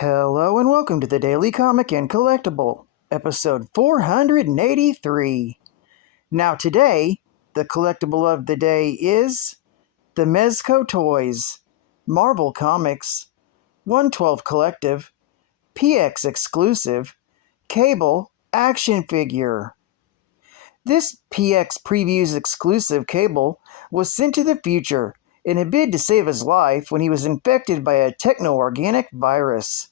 Hello and welcome to the Daily Comic and Collectible, episode 483. Now today, the collectible of the day is the Mezco Toyz, Marvel Comics, 112 Collective, PX Exclusive, Cable Action Figure. This PX Previews exclusive Cable was sent to the future in a bid to save his life when he was infected by a techno-organic virus.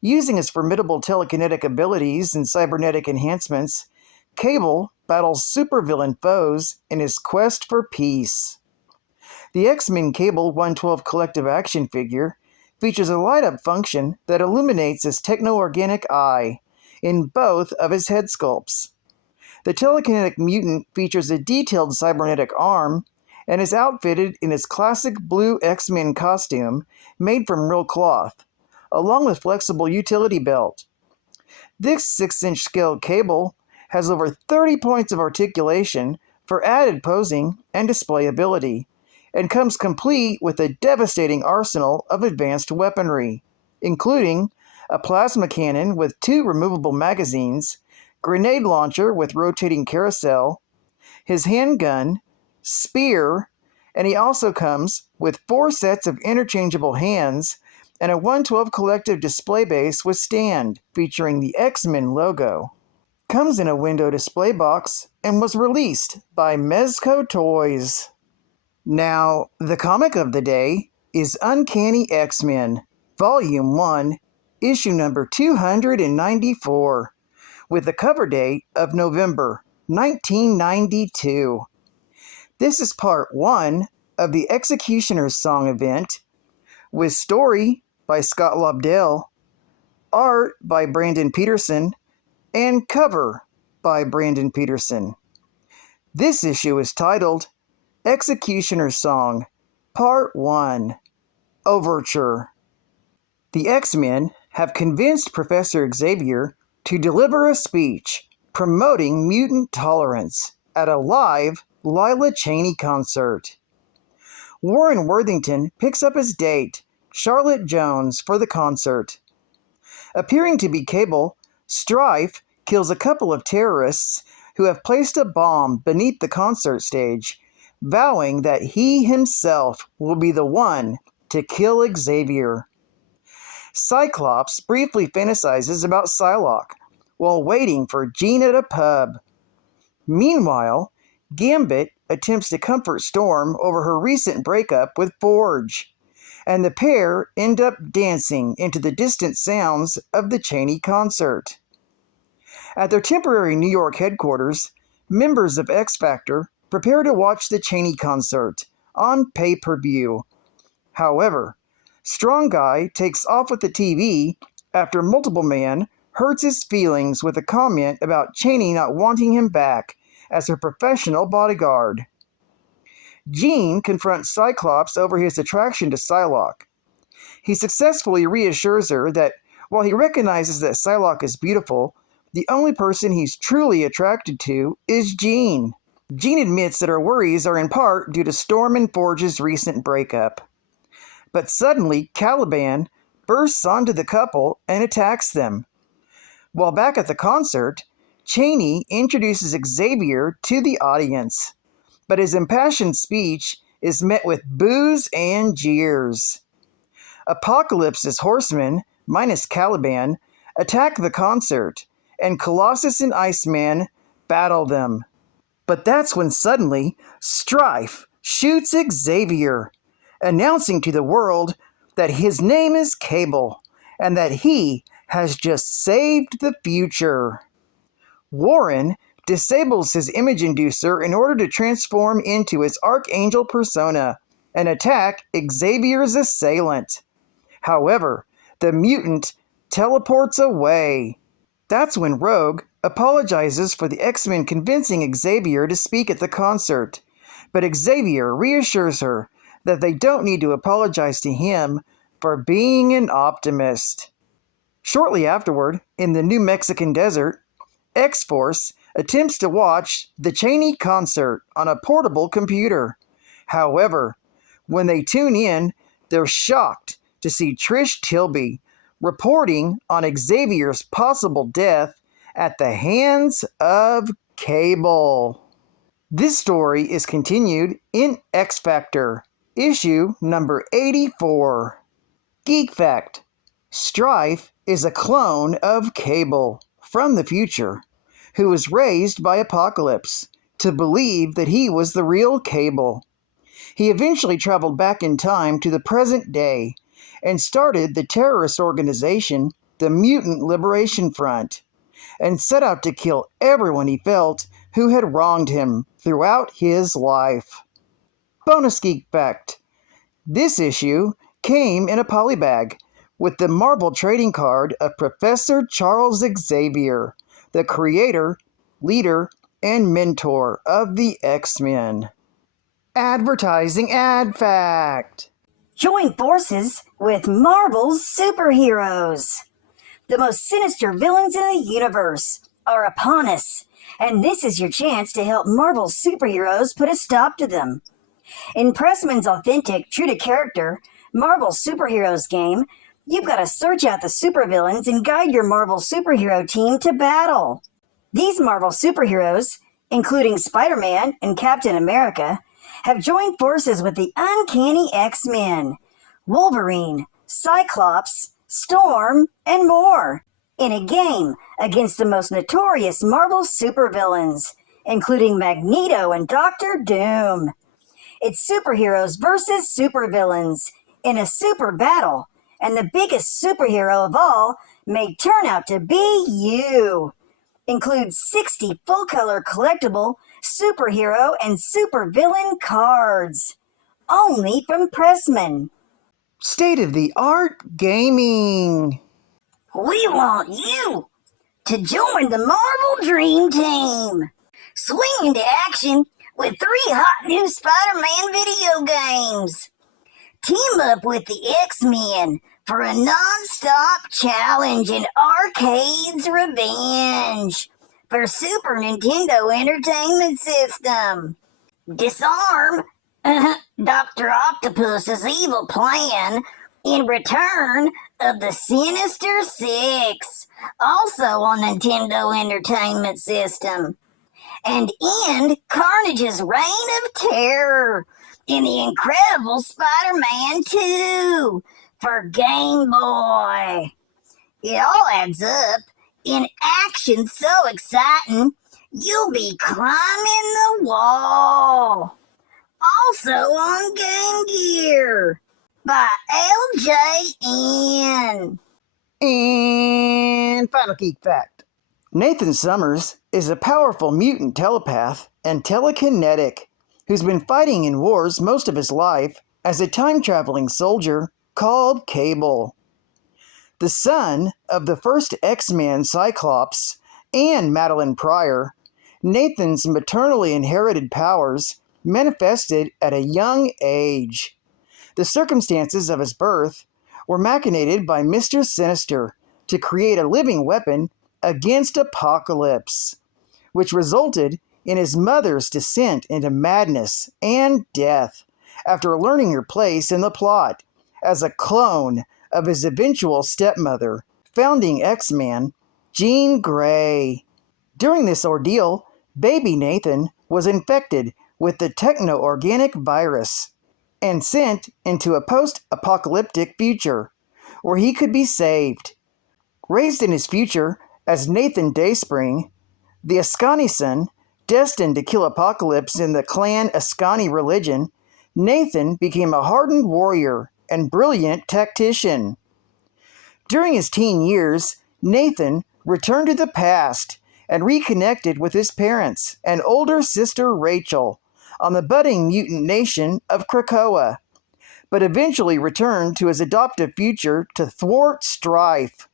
Using his formidable telekinetic abilities and cybernetic enhancements, Cable battles supervillain foes in his quest for peace. The X-Men Cable 112 Collective Action Figure features a light-up function that illuminates his techno-organic eye in both of his head sculpts. The telekinetic mutant features a detailed cybernetic arm and is outfitted in his classic blue X-Men costume made from real cloth, along with flexible utility belt. This 6-inch scale Cable has over 30 points of articulation for added posing and displayability, and comes complete with a devastating arsenal of advanced weaponry, including a plasma cannon with 2 removable magazines, grenade launcher with rotating carousel, his handgun, spear, and he also comes with 4 sets of interchangeable hands and a 112 Collective display base with stand featuring the X-Men logo. Comes in a window display box and was released by Mezco Toyz. Now, the comic of the day is Uncanny X-Men, Volume 1, issue number 294, with the cover date of November 1992. This is part 1 of the Executioner's Song event, with story by Scott Lobdell, art by Brandon Peterson, and cover by Brandon Peterson. This issue is titled Executioner's Song, Part 1, Overture. The X-Men have convinced Professor Xavier to deliver a speech promoting mutant tolerance at a live Lila Cheney concert. Warren Worthington picks up his date, Charlotte Jones, for the concert. Appearing to be Cable, Strife kills a couple of terrorists who have placed a bomb beneath the concert stage, vowing that he himself will be the one to kill Xavier. Cyclops briefly fantasizes about Psylocke while waiting for Jean at a pub. Meanwhile, Gambit attempts to comfort Storm over her recent breakup with Forge, and the pair end up dancing into the distant sounds of the Cheney concert. At their temporary New York headquarters, members of X Factor prepare to watch the Cheney concert on pay-per-view. However, Strong Guy takes off with the TV after Multiple Man hurts his feelings with a comment about Cheney not wanting him back as her professional bodyguard. Jean confronts Cyclops over his attraction to Psylocke. He successfully reassures her that while he recognizes that Psylocke is beautiful, the only person he's truly attracted to is Jean. Jean admits that her worries are in part due to Storm and Forge's recent breakup. But suddenly, Caliban bursts onto the couple and attacks them. While back at the concert, Cheney introduces Xavier to the audience, but his impassioned speech is met with boos and jeers. Apocalypse's horsemen, minus Caliban, attack the concert, and Colossus and Iceman battle them. But that's when suddenly Strife shoots Xavier, announcing to the world that his name is Cable, and that he has just saved the future. Warren disables his image inducer in order to transform into his Archangel persona and attack Xavier's assailant. However, the mutant teleports away. That's when Rogue apologizes for the X-Men convincing Xavier to speak at the concert, but Xavier reassures her that they don't need to apologize to him for being an optimist. Shortly afterward, in the New Mexican desert, X-Force attempts to watch the Cheney concert on a portable computer. However, when they tune in, they're shocked to see Trish Tilby reporting on Xavier's possible death at the hands of Cable. This story is continued in X Factor, issue number 84. Geek Fact: Strife is a clone of Cable from the future, who was raised by Apocalypse to believe that he was the real Cable. He eventually traveled back in time to the present day and started the terrorist organization, the Mutant Liberation Front, and set out to kill everyone he felt who had wronged him throughout his life. Bonus Geek Fact: This issue came in a polybag with the Marvel trading card of Professor Charles Xavier, the creator, leader, and mentor of the X-Men. Advertising Ad Fact: Join forces with Marvel's superheroes. The most sinister villains in the universe are upon us, and this is your chance to help Marvel's superheroes put a stop to them. In Pressman's authentic, true-to-character Marvel Superheroes game, you've got to search out the supervillains and guide your Marvel superhero team to battle. These Marvel superheroes, including Spider-Man and Captain America, have joined forces with the Uncanny X-Men, Wolverine, Cyclops, Storm, and more, in a game against the most notorious Marvel supervillains, including Magneto and Doctor Doom. It's superheroes versus supervillains in a super battle, and the biggest superhero of all may turn out to be you. Includes 60 full-color collectible superhero and supervillain cards. Only from Pressman. State-of-the-art gaming. We want you to join the Marvel Dream Team. Swing into action with 3 hot new Spider-Man video games. Team up with the X-Men for a non-stop challenge in Arcade's Revenge for Super Nintendo Entertainment System. Disarm Dr. Octopus's evil plan in Return of the Sinister Six, also on Nintendo Entertainment System. And end Carnage's reign of terror in The Incredible Spider-Man 2 for Game Boy. It all adds up in action so exciting, you'll be climbing the wall. Also on Game Gear by LJN. And final geek fact: Nathan Summers is a powerful mutant telepath and telekinetic who's been fighting in wars most of his life as a time-traveling soldier called Cable. The son of the first X-Man Cyclops and Madeline Pryor, Nathan's maternally inherited powers manifested at a young age. The circumstances of his birth were machinated by Mr. Sinister to create a living weapon against Apocalypse, which resulted in his mother's descent into madness and death after learning her place in the plot as a clone of his eventual stepmother, founding X-Man, Jean Grey. During this ordeal, baby Nathan was infected with the techno-organic virus and sent into a post-apocalyptic future where he could be saved. Raised in his future as Nathan Dayspring, the Ascani son, destined to kill Apocalypse in the clan Ascani religion, Nathan became a hardened warrior and brilliant tactician. During his teen years, Nathan returned to the past and reconnected with his parents and older sister Rachel on the budding mutant nation of Krakoa, but eventually returned to his adoptive future to thwart Strife,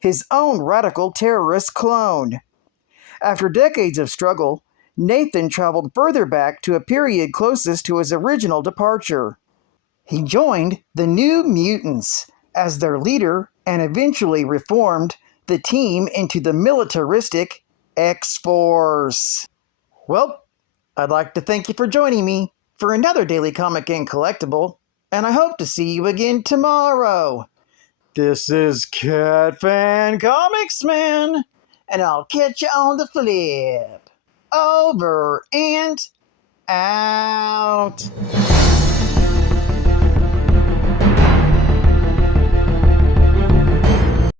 his own radical terrorist clone. After decades of struggle, Nathan traveled further back to a period closest to his original departure. He joined the New Mutants as their leader and eventually reformed the team into the militaristic X-Force. Well, I'd like to thank you for joining me for another Daily Comic and Collectible, and I hope to see you again tomorrow. This is Cat Fan Comics Man, and I'll catch you on the flip. Over and out.